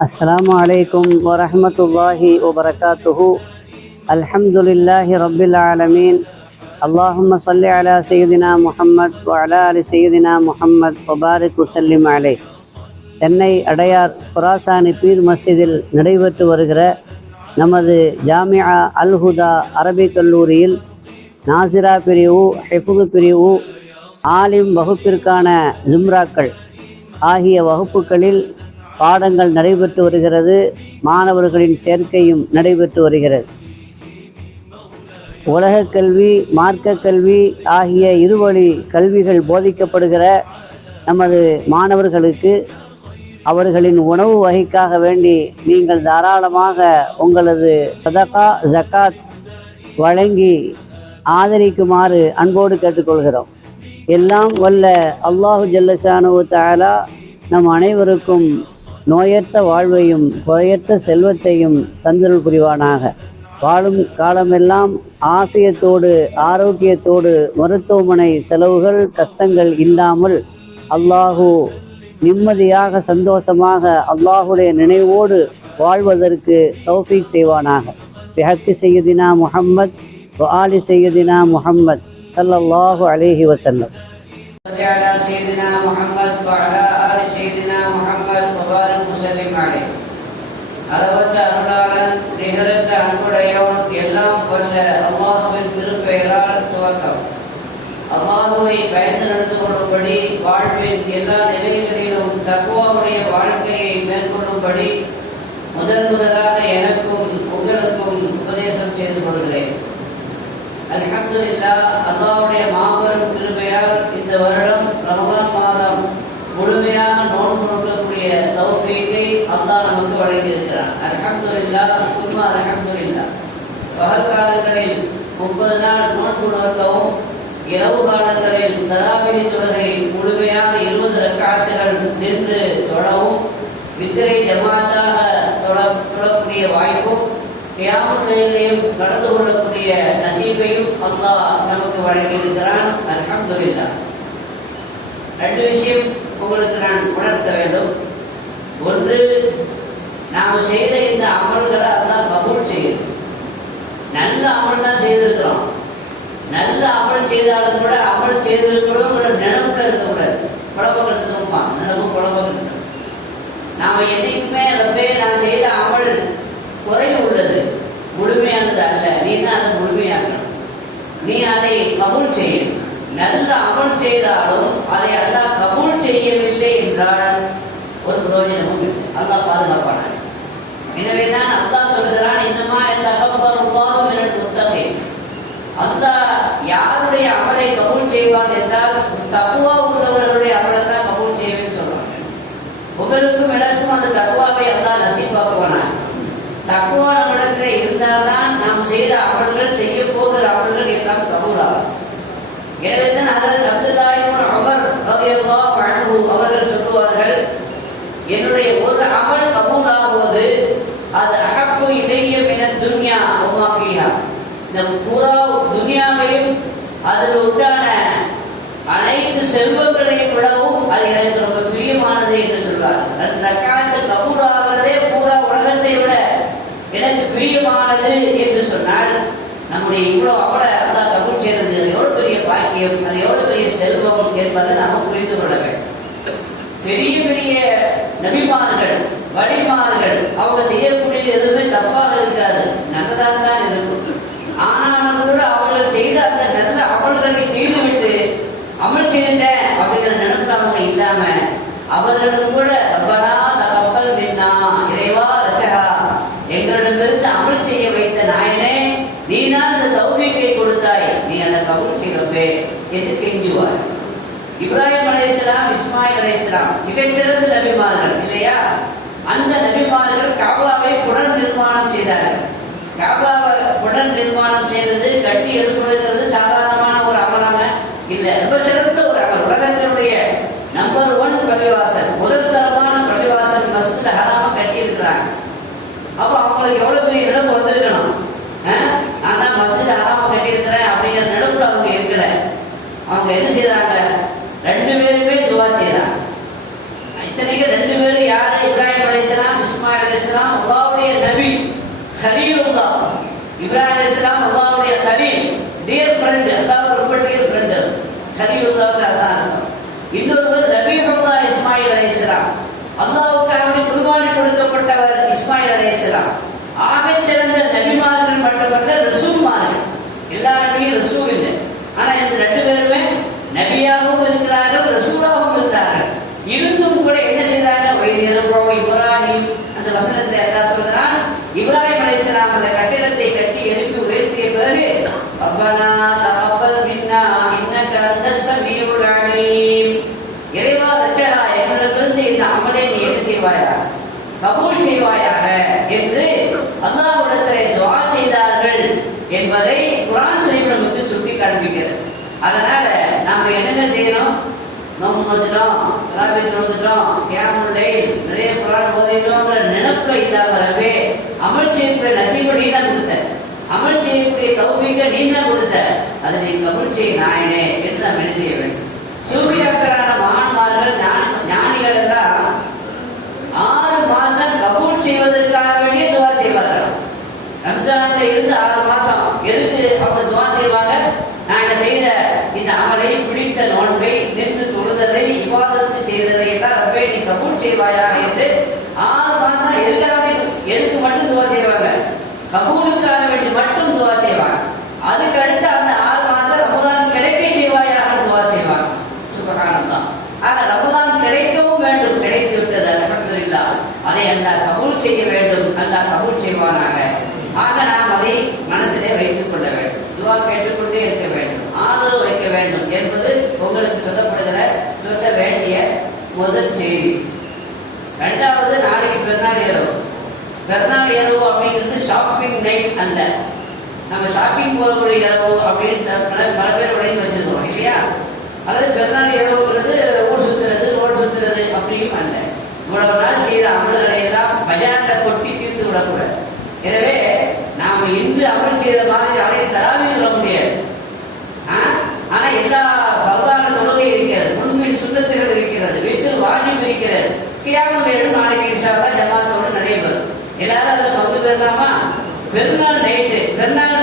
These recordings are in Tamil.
السلام عليكم ورحمة الله وبركاته. الحمد لله رب العالمين. اللهم صل على سيدنا محمد وعلى آل سيدنا محمد وبارك وسلم عليه. சென்னை அடையார் குராசானி பீர் மஸ்ஜிதில் நடைபெற்று வருகிற நமது ஜாமியா அல் ஹுதா அரபிக் கல்லூரியில் நாசிரா பிரிவு, ஹிஃபுது பிரிவு, ஆலிம் வகுப்பிற்கான ஜும்ராக்கள் ஆகிய வகுப்புகளில் பாடங்கள் நடைபெற்று வருகிறது. மாணவர்களின் சேர்க்கையும் நடைபெற்று வருகிறது. உலகக் கல்வி, மார்க்க கல்வி ஆகிய இருவழி கல்விகள் போதிக்கப்படுகிற நமது மாணவர்களுக்கு அவர்களின் உணவு வகைக்காக வேண்டி நீங்கள் தாராளமாக உங்களது சதகா, ஜக்காத் வழங்கி ஆதரிக்குமாறு அன்போடு கேட்டுக்கொள்கிறோம். எல்லாம் வல்ல அல்லாஹு ஜல்லஷானு தஆலா நம் அனைவருக்கும் நோயற்ற வாழ்வையும் குறையற்ற செல்வத்தையும் தந்தருள் புரிவானாக. வாழும் காலமெல்லாம் ஆஃபியத்தோடு ஆரோக்கியத்தோடு மருத்துவமனை செலவுகள் கஷ்டங்கள் இல்லாமல் அல்லாஹு நிம்மதியாக சந்தோஷமாக அல்லாஹுடைய நினைவோடு வாழ்வதற்கு தௌஃபீக் செய்வானாக. பிஹக்கி சையதினா முஹம்மத் வ ஆலி சையதினா முஹம்மத் ஸல்லல்லாஹு அலைஹி வஸல்லம். அளவற்ற அருளாளன், நிகரற்ற அன்புடையவன், எல்லாம் வல்ல அல்லாஹுவின் திருப்பெயரால் துவக்கம். அல்லாஹுவை பயந்து நடந்து கொள்ளும்படி, வாழ்வின் எல்லா நிலைகளிலும் தக்வாவுடைய வாழ்க்கையை மேற்கொள்ளும்படி முதலாக எனக்கும் உங்களுக்கும் உபதேசம் செய்து கொள்கிறேன். அல்ஹம்துலில்லாஹ், அல்லாஹ்வுடைய மாபெரும் கிருபையால் இந்த வருடம் ரமலான் மாதம் முழுமையாக நோன்பு நோக்கக்கூடிய தௌஃபீகை அல்லாஹ் நமக்கு வழங்கியிருக்கிறான். அல்ஹம்துலில்லாஹ், சும்மா அல்ஹம்துலில்லாஹ். பகல் காலங்களில் 30 நாள் நோன்பு நோக்கவும், இரவு காலங்களில் தராவீஹ் தொழுகை முழுமையாக 20 ரக்அத்துகள் நின்று தொழவும், வித்ரை ஜமாத்தாக தொழக்கூடிய வாய்ப்பும், கியாமுல் லைலையும் கடந்து கொள்ளக்கூடிய நசீபையும் அல்லாஹ் நமக்கு வழங்கியிருக்கிறான். அல்ஹம்துலில்லாஹ். ரெண்டு விஷயம் உங்களுக்கு நான் உணர்த்த வேண்டும். ஒன்று, நாம் செய்த இந்த அமல்களை அல்லாஹ் கபூல் செய்யும். நல்ல அமல் தான் செய்திருக்கிறோம். நல்ல அமல் செய்தாலும் கூட அமல் செய்திருக்கிறோம் நினைப்புல இருக்கக்கூடாது. குழப்பம் எடுத்துருப்பான், நினைப்பு குழப்பம் எடுத்து. நாம என்னைக்குமே ரப்பே நான் செய்த அமல் குறை உள்ளது, முழுமையானது அல்ல, நீ தான் அதை முழுமையாக்கணும். நீ அதை கபூல் செய்யும். நல்ல அமல் செய்தாலும் அதை அல்லாஹ் கபூல் செய்யவில்லை என்றால் ஒரு பிரயோஜனமும் இல்லை. அல்லாஹ் பாதுகாப்பானான். எனவேதான் அல்லாஹ் சொல்கிறான், இன்னமா தகப்பல்லாஹு மினல் முத்தகீன். அல்லாஹ் யாருடைய அமலை கபூல் செய்வான் என்றால் தக்வா உள்ளவர்களுடைய அமலை தான் கபூல் செய்வேன்னு சொல்றாங்க. உங்களுக்கும் எனக்கும் அந்த தக்வாவை அல்லாஹ் நசீபாக்குவானான். தக்வா நம்மிடத்தில் இருந்தால்தான் நாம் செய்த அமல்கள், செய்ய போகிற அமல்கள் எல்லாம் கபூலாகும். எனவேதான் ஹஜ்ரத் அப்துல்லாஹ் இப்னு உமர் ரலியல்லாஹு அன்ஹு அவர்கள் சொல்லுவார்கள், என்னுடைய ஒரு அமல் கபூலாகுவது அது அஹப்பு இலைய மினத் துன்யா வ மா ஃபீஹா. இந்த பூரா துன்யாவையும் அதில் உண்டான அனைத்து செல்வங்களையும் விடவும் அது எனக்கு ரொம்ப பிரியமானது என்று சொல்வார். 2 ரக்அத் கபூலாகிறதே பூரா உலகத்தை விட எனக்கு பிரியமானது என்று சொன்னால், நம்முடைய இவ்வளவு அமலை அல்லாஹ் கபூல் செய்யறது எவ்வளவு பெரிய பாக்கியம், அது எவ்வளவு பெரிய செல்வம் என்பதை நாம் புரிந்து கொள்ள வேண்டும். பெரிய பெரிய நபிமார்கள், வழிமார்கள் அவங்க செய்யக்கூடியது எதுவுமே தப்பாக இருக்காது, நல்லதாக தான் இருக்கும். ஆனாலும் கூட அவர்கள் செய்த அந்த நல்ல அமல்களை செய்துவிட்டு அமல் செய்தேன் அப்படிங்கிற நினைப்பு அவங்க இல்லாம, அவர்களும் கூட ரப்பனா தகப்பல் மின்னா, இறைவா ரச்சகா, எங்களிடமிருந்து அமல் செய்ய வைத்த நாயனே, நீ தான் இந்த தௌஃபீகை கொடுத்தாய், நீ அதை கபூல் செய்யப்பே என்று கெஞ்சுவார். இப்ராஹிம் அலைஹிஸ்ஸலாம், இஸ்மாயில் அலைஹிஸ்ஸலாம் மிகச்சிறந்த நபிமார்கள் இல்லையா? அந்த நபிமார்கள் காபாவை புனர் நிர்மாணம் செய்தார்கள். காபாவை புனர் நிர்மாணம் செய்வது, கட்டி எழுப்புறது சாதாரணமான ஒரு அமலாக இல்லை, ரொம்ப சிறந்த ஒரு அமல். உலகத்தினுடைய நம்பர் 1 பள்ளிவாசல், முதல் தரமான பள்ளிவாசல் மஸ்ஜித் ஹராம கட்டி இருக்கிறாங்க. அப்போ அவங்களுக்கு எவ்வளவு பெரிய இழப்பு வந்திருக்கணும். நான் தான் மஸ்ஜித் ஹராம கட்டியிருக்கிறேன் அப்படிங்கிற நினைப்புல அவங்க இருக்கல. அவங்க என்ன செய்யறாங்க? 2 பேருமே துவா செய்யறாங்க. இத்தனைக்கு 2 பேரும் யாரு? இப்ராஹிம் அலைஹிஸ்ஸலாம், இஸ்மாயில் அலைஹிஸ்ஸலாம் அல்லாஹ்வுடைய நபி, கலீலுல்லாஹ். இப்ராஹிம் அலைஹிஸ்ஸலாம் அல்லாஹ்வுடைய கலீல், டியர் ஃப்ரெண்ட், அல்லாஹ் ரொம்ப டியர் ஃப்ரெண்ட். கலீலுல்லாஹ்க்கு அதான் அர்த்தம். இன்னொருவர் நபியுல்லாஹ் இஸ்மாயில் அலைஹிஸ்ஸலாம், அல்லாஹ்வுக்காக குர்பானி கொடுக்கப்பட்டவர் இஸ்மாயில் அலைஹிஸ்ஸலாம். ஆகச் சிறந்த நபிமார்கள் மட்டுமல்ல, ரசூல்மார்கள். எல்லா நபியும் ரசூல் இல்லை, ஆனா இந்த ரெண்டு பேருமே நபியாகவும் இருக்கிறார்கள், ரசூலாகவும் இருக்கிறார்கள். இருந்தும் கூட என்ன செய்தாங்க? இப்ராஹிம், அந்த வசனத்தை அல்லாஹ் சொல்றான், இப்ராஹிம் அலைஹிஸ்ஸலாம் அந்த கட்டிடத்தை கட்டி எழுப்பி உயர்த்திய பிறகு ரப்பனா தகப்பல் மின்னா இன்னக அன்தஸ் ஸமீஉல் அலீம், இறைவா ரச்சனா எங்களிடமிருந்து இந்த அமலை நீ என்ன செய்வாயா, கபூல் செய்வாயாக என்று அல்லாஹ்விடத்திலே துஆ செய்தார்கள் என்பதை குர்ஆன் ஷரீஃப் நமக்கு சுட்டி காண்பிக்கிறது. அதனால நாம என்னங்க செய்யணும்? நோம்பு நோத்துட்டோம், தராபீஹ் தொழுதுட்டோம், கியாமுல் லைல், நிறைய குர்ஆன் ஓதிட்டோம்ங்கிற நினைப்புல இல்லாமவே அமல் செய்யக்கூடிய நசீபை நீ தான் கொடுத்த, அமல் செய்யக்கூடிய தௌஃபீக்கை நீ தான் கொடுத்த, அதை நீ கபூல் செய்ய நாயனே என்று நாம் என்ன செய்ய வேண்டும்? சூஃபியாக்களான மகான்மார்கள், ஞானிகள் எல்லாம் 6 மாசம் கபூல் செய்வதற்காக வேண்டிய துவா செய்வார்கள். ரம்ஜான்ல இருந்து 6 மாசம் எதுக்கு அவங்க துவா செய்வாங்க? நான் செய்த இந்த அமலை, பிடித்த நோன்பை, நின்று தொழுததை, இபாதத்து செய்ததை எல்லாம் ரப்பே நீ கபூல் செய்வாயாக என்று 6 மாசம் எதுக்கு மட்டும் துவா செய்வாங்க? கபூலுக்காக வேண்டி மட்டும் துவா செய்வாங்க. அதுக்கு அடுத்து அந்த 6 மாசம் ரமதான் கிடைக்க செய்வாயாக துவா செய்வாங்க. சுப்ஹானல்லாஹ். ஆக ரமதான் கிடைக்கவும் வேண்டும், கிடைத்து விட்டது அல்ஹம்துலில்லாஹ். அதை அல்லாஹ் கபூல் செய்ய வேண்டும், அல்லாஹ் கபூல் செய்வானாக. ஆக நாம் அதை மனசிலே வைத்துக் கொள்ள வேண்டும், துவா கேட்டுக்கொண்டே இருக்க வேண்டும், ஆதரவு வைக்க வேண்டும் என்பது உங்களுக்கு சொல்ல வேண்டிய முதல் செய்தி. இரண்டாவது, நாளைக்கு பெருநாள் இரவு. பெருநாள் இரவு அப்படிங்கிறது ஷாப்பிங் நைட் அல்ல. நம்ம ஷாப்பிங் போகக்கூடிய இரவு அப்படின்னு பல பேர் விளைந்து வச்சிருக்கோம் இல்லையா? அல்லது பெருநாள் இரவுங்கிறது ஊர் சுத்துறது, ரோடு சுத்துறது அப்படியும் அல்ல. இவ்வளவு நாள் செய்த அமல்களை எல்லாம் பஜார்ல கொட்டி தீர்த்து விடக்கூடாது. எனவே நாம் இன்று அமல் செய்த மாதிரி அவரை தராவியில் சொல்ல முடியாது. ஆனா எல்லா பரவான தொழுகை இருக்கிறது, முன்பின் சுண்ணத்துகள் இருக்கிறது, வீட்டில் வாஜிப் இருக்கிறது. கியாமுல் லைல் நாளைக்கு இன்ஷா அல்லாஹ் ஜமாத்தோடு நடைபெறும். எல்லாரும் அதில் பங்கு பெறலாமா? பெருநாள்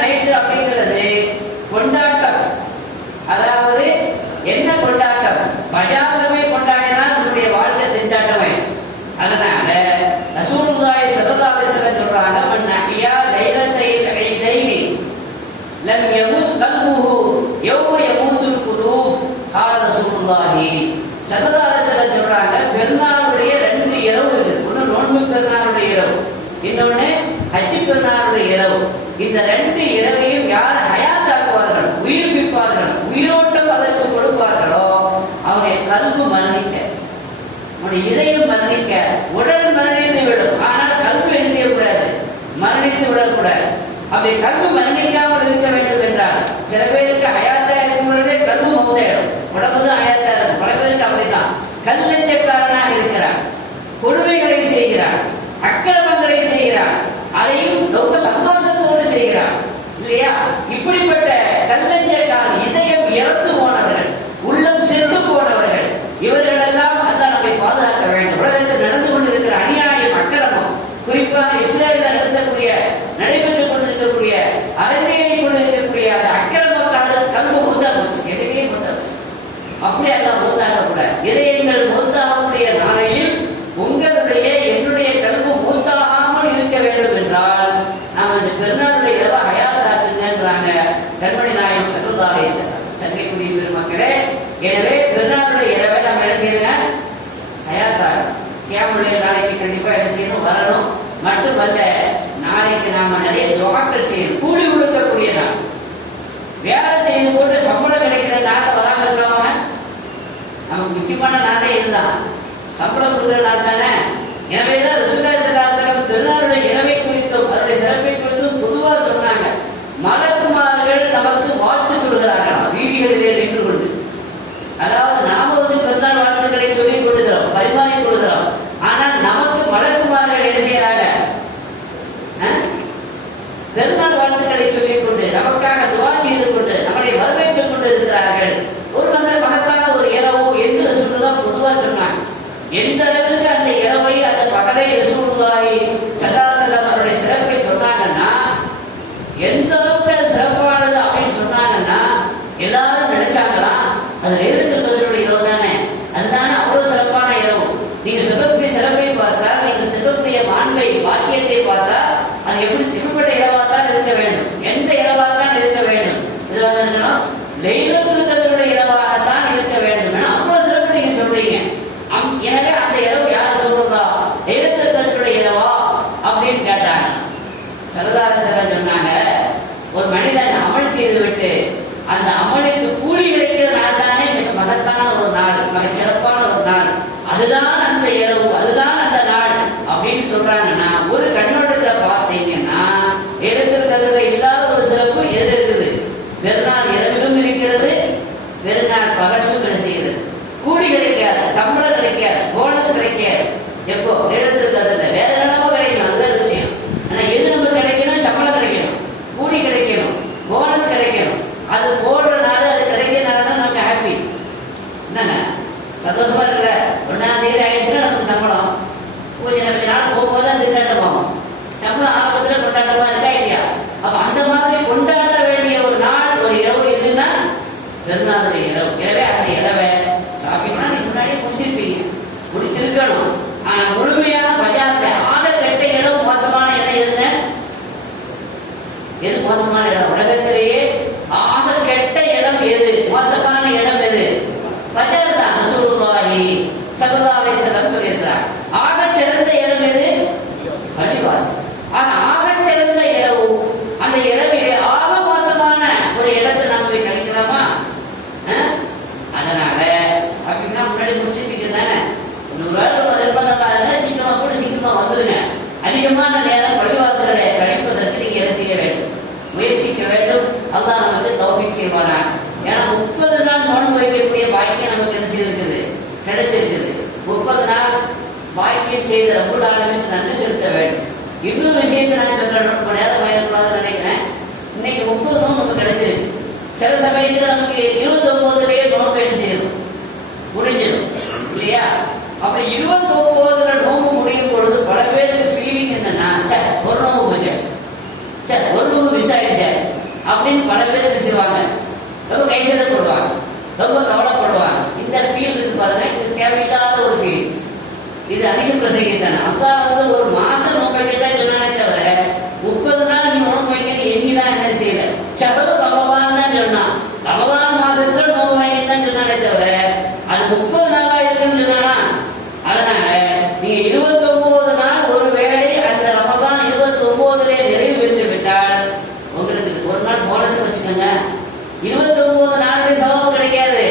நைட்டு அப்படிங்கிறது கொண்டாட்டம். அதாவது என்ன கொண்டாட்டம்? பஜாரமே கொண்டாடினால் நம்முடைய வாழ்க்கை திண்டாட்டமே. அதனால ரசூலுல்லாஹி ஸல்லல்லாஹு அலைஹி வஸல்லம் சொல்றாங்க, மன் அஹ்யா லைலத்தைல் ஈதைனி லம் யமுத் கல்புஹு யௌம யமூதுல் குலூப். கால ரசூலுல்லாஹி ஸல்லல்லாஹு அலைஹி வஸல்லம் சொல்றாங்க, பெருநாளுடைய 2 இரவு இருக்குது. ஒன்று நோன்பு பெருநாளுடைய இரவு, இன்னொன்று ஹஜ் பெருநாளுடைய இரவு. இந்த 2 இரவையும் யார் ஹயாத்தாக்குவார்கள், உயிர்ப்பிப்பார்கள், உயிரோட்டம் அதற்கு கொடுப்பார்களோ அவருடைய கல்பு மரணிக்க, அவருடைய இதயம் மரணிக்க, உடல் மரணித்து விடும். ஆனால் கல்பு என்ன செய்யக்கூடாது? மரணித்து விடக்கூடாது. அப்படி கல்பு மரணிக்காமல் இருக்க வேண்டும் என்றால், சில பேருக்கு ஹயாத்தா இருக்கும் பொழுதே கல்பு மௌத்தாயிடும், உடம்பு தான் ஹயாத்தா இருக்கும். பல பேருக்கு அப்படித்தான். கல்லெஞ்சக்காரனாக இருக்கிறார், கொடுமைகளை செய்கிறார், அக்கிரமங்களை செய்கிறார், அதையும் ரொம்ப சந்தோஷத்தோடு செய்கிறார் இல்லையா? இப்படிப்பட்ட கல்லஞ்சக்காரன், இதயம் இறந்து போனவர்கள், உள்ளம் சென்று போனவர்கள், இவர்கள் எல்லாம் அல்லாஹ் நம்மை பாதுகாக்க வேண்டும். உலகத்தில் நடந்து கொண்டிருக்கிற அநியாயம், அக்கிரமம், குறிப்பாக இஸ்ரேலில் நடைபெற்றுக் கொண்டிருக்கக்கூடிய, அரங்கேறிக் கொண்டிருக்கக்கூடிய அந்த அக்கிரமக்காரர்கள் கல்வி மூத்தா போச்சு, எதுக்கே மூத்தா போச்சு. அப்படி எல்லாம் மூத்தாக கூடாது. இதயங்கள் மூத்தாகக்கூடிய நாளையில் உங்களுடைய என்னுடைய கல்வி மூத்தாகாமல் இருக்க வேண்டும் என்றால் நாம் இந்த பெருநாளுடைய இரவு ஹயாத்தாக்குங்கிறாங்க கண்மணி நாயகம் ஸல்லல்லாஹு அலைஹி வஸல்லம். தன்மைக்குரிய பெருமக்களே, எனவே பெருநாளுடைய இரவை நம்ம என்ன செய்யணும்? ஹயாத்தாக்கும். கியாமுல் லைல் நாளைக்கு கண்டிப்பா என்ன செய்யணும்? வரணும். மட்டுமல்ல, நாளைக்கு நாம நிறைய துஆக்கள் செய்யணும். கூலி கொடுக்கக்கூடிய நாள், வேலை செய்து போட்டு சம்பளம் கிடைக்கிற நாளில் வராமல் இருக்கிறவங்க, நமக்கு முக்கியமான நாளே இதுதான், சம்பளம் கொடுக்கிற நாள் தானே. எனவேதான் ரசூலுல்லாஹி ஸல்லல்லாஹு அலைஹி வஸல்லம் பெருநாளுடைய இரவை குறித்தும் அதனுடைய சிறப்பை குறித்தும் பொதுவாக சொன்னாங்க. மலக்குமார்கள் நமக்கு வாழ்த்து சொல்கிறார்கள் வீடுகளிலே நின்று கொண்டு. அதாவது நாம பெருநாள் வாழ்த்துக்களை சொல்லிக் கொள்கிறோம், பரிமாறிக் கொள்கிறோம். ஆனால் நமக்கு மலக்குமார்கள் என்ன செய்யறாங்க? பெருநாள் வாழ்த்துக்களை சொல்லிக் கொண்டு, நமக்காக துவா செய்து கொண்டு, நம்மளை வரவேற்றுக் கொண்டு இருக்கிறார்கள். ஒரு மகத்தான ஒரு இரவு என்று ரசூலுல்லாஹ் பொதுவாக சொன்னாங்க. எந்த அளவுக்கு அந்த இரவை, அந்த பகலை ரசூலுல்லாஹ் பாக்கியத்தை பார்த்தா அது எப்படிப்பட்ட இரவாத்தான் இருக்க வேண்டும், எந்த இரவாத்தான் இருக்க வேண்டும். இதுல லைலத்துல் கத்ருடைய இரவாகத்தான் இருக்க வேண்டும். அவ்வளவு சிறப்பு நீங்க சொல்றீங்க. எனவே அந்த இரவு யார் சொல்றதா லைலத்துல் கத்ருடைய இரவா அப்படின்னு கேட்டாங்க. ஸல்லல்லாஹு அலைஹி வஸல்லம் சொன்னாங்க, ஒரு மனிதன் அமல் செய்து விட்டு அந்த அமலுக்கு கூலி கிடைக்கிற நாள் தானே மிக மகத்தான ஒரு நாள், மிக சிறப்பான ஒரு நாள். அதுதான் அந்த இரவு, அதுதான் அந்த நாள் அப்படின்னு சொல்றாங்கன்னா, ஒரு கண்ணோட்டத்துல பார்த்தீங்கன்னா லைலத்துல் கத்ர் இல்லாத ஒரு சிறப்பு எது இருக்குது? பெருநாள் இரவிலும் இருக்கிறது, பெருநாள் பகலிலும் என்ன செய்யுது? கூலி கிடைக்காது, சம்பளம் கிடைக்காது, போனஸ் கிடைக்காது. எப்போ? லைலத்துல் கத்ர்ல. வேற என்னமோ கிடைக்கும், அதுதான் விஷயம். ஆனா எது நம்ம கிடைக்கணும்? சம்பளம் கிடைக்கணும், கூலி கிடைக்கணும், போனஸ் கிடைக்கணும். அது போடுற நாள், அது கிடைக்கிறனால தான் நமக்கு ஹாப்பி. என்னங்க சந்தோஷமா இருக்கிற 1ஆம் தேதி ஆயிடுச்சுன்னா நமக்கு சம்பளம். பூஜை நம்பி நாள் போகும்போது அது கொண்டாட்டமாகும். சம்பளம் ஆரம்பத்தில் கொண்டாட்டமா இருக்கா இல்லையா? அப்ப அந்த மாதிரி கொண்டாட வேண்டிய ஒரு நாள், ஒரு இரவு எதுன்னா பெருநாளுடைய இரவு. எனவே அந்த இரவை ஷாப்பிங்னா நீங்க முன்னாடியே முடிச்சிருப்பீங்க, முடிச்சிருக்கணும். ஆனா முழுமையான பஞ்சாயத்து ஆக கெட்ட இடம், மோசமான இடம் எதுங்க? எது மோசமான இடம்? உலகத்திலேயே ஆக கெட்ட இடம் எது, மோசமான இடம் எது? பஜார் தான். ரசூலுல்லாஹி ஸல்லல்லாஹு அலைஹி வஸல்லம் சொல்லியிருக்கிறார். ஆக சிறந்த இடம் எது? பள்ளிவாசல். ஆனா ஆக சிறந்த இரவு, அந்த இரவிலே ஆக மோசமான ஒரு இடத்தை நாம போய் கழிக்கலாமா? அதனால அப்படின்னா முன்னாடி முடிச்சிருப்பீங்க தானே. 100 நிர்பந்தமாக சீக்கிரமா கூட சீக்கிரமா வந்துருங்க. அதிகமான நேரம் பள்ளிவாசலை கழிப்பதற்கு நீங்க என்ன செய்ய வேண்டும்? முயற்சிக்க வேண்டும். அல்லாஹ் நமக்கு தௌஃபீக் செய்வானா. ஏன்னா 30 நாள் நோன்பு வைக்கக்கூடிய பாக்கியம் நமக்கு என்ன செய்திருக்குது? கிடைச்சிருக்குது. 30 நாள் பாக்கியம் செய்த ரப்பல் ஆலமீனுக்கு நன்றி செலுத்த வேண்டும். இன்னொரு விஷயத்தை நான் சொல்றேன், ரொம்ப நேரம் பயன்படாதுன்னு நினைக்கிறேன். இன்னைக்கு 30 நோன்பு நமக்கு கிடைச்சிருக்கு. சில சமயத்தில் நமக்கு 29லயே நோன்பு என்ன செய்யணும்? முடிஞ்சிடும் இல்லையா? அப்படி 29ல நோன்பு முடியும் பொழுது பல பேருக்கு ஃபீலிங் என்னன்னா, ஒரு நோன்பு போச்சு, ஒரு நோன்பு மிஸ் ஆயிடுச்சு அப்படின்னு பல பேர் என்ன செய்வாங்க? ரொம்ப கைசேதப்படுவாங்க, ரொம்ப கவலைப்படுவாங்க. இந்த ஃபீல் இருக்கு பாருங்க, இது தேவையில்லாத ஒரு ஃபீல். இது அதிக பிரசங்கித்தானே. அதான் ஒரு மாசம் நோன்பு வைக்கதான் சொன்னானே தவிர 30 நாள் நீ நோன்பு வைக்க எண்ணிதான் என்ன செய்யல. சபரு ரமலான் தான் சொன்னான். ரமலான் மாசத்துல நோன்பு வைக்கதான் சொன்னானே தவிர அது 30 நாளா இருக்குன்னு சொன்னானா? அதனால நீங்க 29 நாள் ஒரு வேளை அந்த ரமலான் 29லே நிறைவு பெற்று விட்டால் உங்களுக்கு ஒரு நாள் போனஸ் வச்சுக்கோங்க. 29 நாளுக்கு சவாபு கிடைக்காது.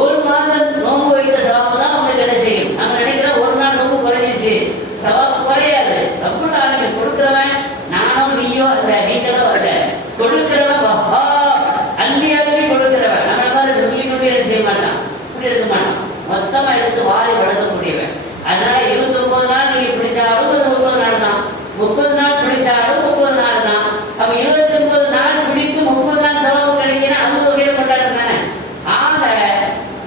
ஒரு மாசம் நோன்பு வைத்த சவாபு தான் உங்களுக்கு என்ன செய்யும்? நம்ம நினைக்கிற ஒரு நாள் நோன்பு குறைஞ்சிச்சு, சவாபு குறையாது. ரப்பல் ஆலமீன் கொடுக்கிறவன் நானும் நீயோ அல்ல, நீங்களோ அல்ல, கொடுக்கிறவன் அள்ளி அள்ளி கொடுக்கிறவன். நம்ம மாதிரி துள்ளி துள்ளி என்ன செய்ய மாட்டான், இப்படி எடுக்க மாட்டான், மொத்தமா எடுத்து வாரி வளர்க்கக்கூடியவன். அதனால 29 நாள் நீங்க பிடிச்சாலும் அது 30 நாள் தான், 30 நாள் பிடிச்சாலும் 30 நாள் தான். அப்ப 29 நாள் பிடித்து 30 நாள் சவாபு கிடைக்கிறேன், அது ஒரு வகையில கொண்டாட்டம் தானே. ஆக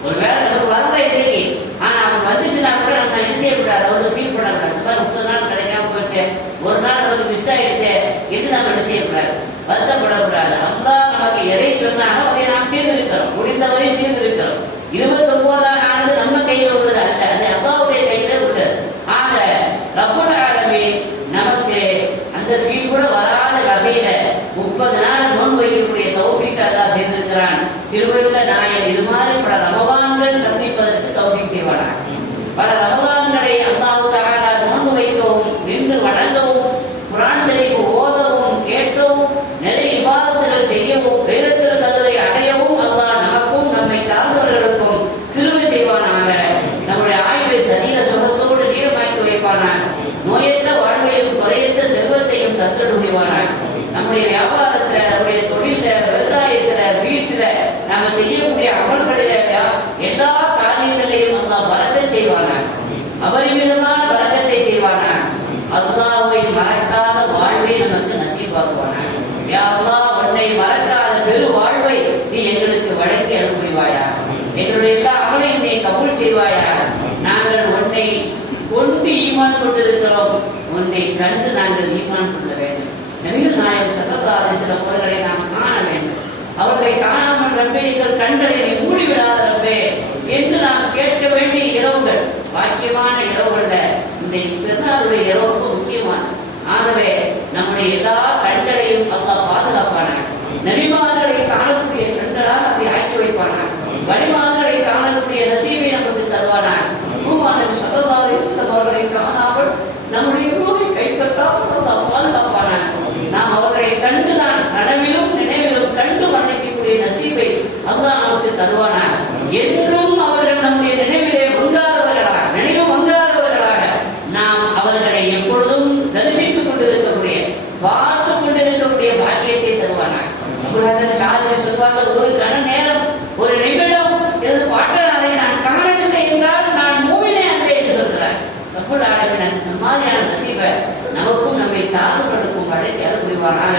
ஒரு வேலை நமக்கு வரல இன்னைக்கு, ஆனா அவங்க வந்துச்சுன்னா கூட நம்ம என்ன செய்யக்கூடாது? அதாவது ஃபீல் பண்ணக்கூடாது. 30 நாள் கிடைக்காம போச்சு, ஒரு நாள் நமக்கு மிஸ் ஆயிடுச்சு என்று நம்ம என்ன செய்யக்கூடாது? வருத்தப்படக்கூடாது. அல்லாஹ் நமக்கு எதை சொன்னாலும் அதை நாம் செய்திருக்கிறோம், முடிந்தவரை செய்திருக்கிறோம். 29 ஆனது நம்ம கையில் உள்ளது அல்ல, அது அல்லாஹ்வுடைய கையில உள்ளது. ஆக ரப்பல் ஆலமீன் நமக்கு அந்த ஃபீல் கூட வராத வகையில 30 நாள் நோன்பு வைக்கக்கூடிய தௌஃபீக் அல்லாஹ் செய்திருக்கிறான். திருவள்ளுவ நாயன் இது மாதிரி பல ரமலான்கள் சந்திப்பதற்கு தௌஃபீக் செய்வானா. பல ரமலான்களை அல்லாஹ் தஆலா நோன்பு வைக்கவும், நின்று வணங்கவும், குர்ஆன் ஷரீஃப் ஓதவும், கேட்கவும், நிறைய இபாதத்துகள் செய்யவும், லைலத்துல் கத்ரை அடையவும் அல்லாஹ் நமக்கும் நம்மை சார்ந்தவர்களுக்கும் கிருபை செய்வானாக. நம்முடைய ஆயுளை சரீர சுகத்தோடு நீளமாக்கி வைப்பானாக. நோயற்ற வாழ்வையும் குறையற்ற செல்வத்தையும் தந்தடு முடிவானாக. நம்முடைய வியாபாரத்துல, நம்முடைய தொழில, விவசாயத்துல, வீட்டுல நாம செய்யக்கூடிய அமல்களில எல்லா காரியங்களையும் அல்லாஹ் பரக்கத் செய்வானாக. அபரிமிதமான பரக்கத்தை செய்வானாக. அல்லாஹ்வை மறக்காத வாழ்வை நமக்கு நசீபாக்குவானாக. யா அல்லாஹ், உன்னை மறக்காத பெரு வாழ்வை நீ எங்களுக்கு வழங்கி அனுப்புவாயாக. எங்களுடைய எல்லா அமலையும் நீ கபூல் செய்வாயாக. நாங்கள் உன்னை கொண்டு ஈமான் கொண்டிருக்கிறோம், உன்னை கண்டு நாங்கள் ஈமான் கொள்ள வேண்டும். நபிகள் நாயகம் ஸல்லல்லாஹு அலைஹி வஸல்லம் அவர்களை நாம் காண வேண்டும். அவர்களை காணாமல் ரப்பே எங்கள் கண்களை நீ மூடிவிடாத ரப்பே என்று நாம் கேட்க வேண்டிய இரவுகள், பாக்கியமான இரவுகள்ல இந்த பெருநாளுடைய இரவு முக்கியமான. ஆகவே நம்முடைய எல்லா கண்களையும் அல்லாஹ் பாதுகாப்பானாக. நபிமார்களை காணக்கூடிய கண்களால் அப்படி ஆக்கி வைப்பானாக. வழிமார்களை காணக்கூடிய நசீபை நமக்கு தருவானாக. நபி ஸல்லல்லாஹு அலைஹி வஸல்லம் அவர்களை காணாமல் நம்முடைய ரூஹை கைப்பற்றாமல் அல்லாஹ் பாதுகாப்பானாக. நாம் அவர்களை கண்டுதான் நனவிலும் நினைவிலும் கண்டு வர்ணிக்கக்கூடிய நசீபை அல்லாஹ் நமக்கு தருவானாக. என்றும் அவர்கள் நம்முடைய நினைவிலே வங்காதவர்களாக, நினைவு வங்காதவர்களாக நாம் அவர்களை எப்பொழுதும் தரிசித்துக் கொண்டிருக்கக்கூடிய, பார்த்து கொண்டிருக்கக்கூடிய பாக்கியத்தை தருவானாக. அபூ ஹஸன் ஷாதிலி சொல்வாங்க, ஒரு கண நேரம், ஒரு நிமிடம் எனது பாட்டனாரை நான் காணவில்லை என்றால் நான் மூமினே அல்ல என்று சொல்கிறார். ரப்பல் ஆலமீன் அந்த மாதிரியான நசீபை நமக்கும் நம்மை சார்ந்தவர்களுக்கும் வழங்கி அருள் புரிவானாக.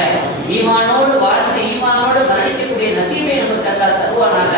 ஈமானோடு வாழ்ந்து ஈமானோடு மரணிக்கக்கூடிய நசீபை நமக்கு அல்லாஹ் தருவானாக.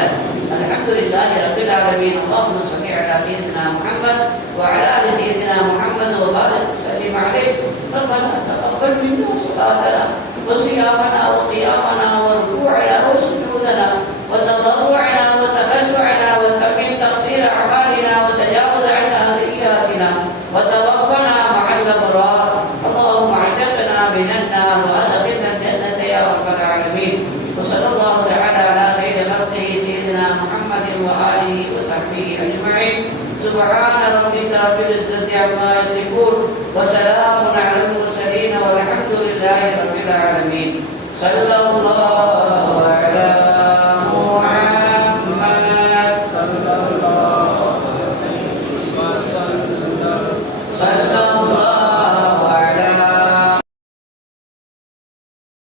அல்ஹம்துலில்லாஹி ரப்பில் ஆலமீன். அல்லாஹும்ம ஸல்லி அலா சய்யிதினா முஹம்மத் வ அலா ஆலி சய்யிதினா முஹம்மத் வ பாரிக் வஸல்லிம் அலைஹி. ரப்பனா தகப்பல் மின்னா ஸலாத்தனா வ ஸியாமனா வ கியாமனா வ ருகூஅனா வ சுஜூதனா வ தضرعنا وتخشعنا وتمم تقصير أعمالنا وتجاوز عنا سيئاتنا وتوفنا مع الأبرار. اللهم اعتقنا من النار وأدخلنا الجنة يا رب العالمين. وصلى الله تعالى على خير خلقه سيدنا محمد وآله وصحبه أجمعين. سبحان ربك رب العزة عما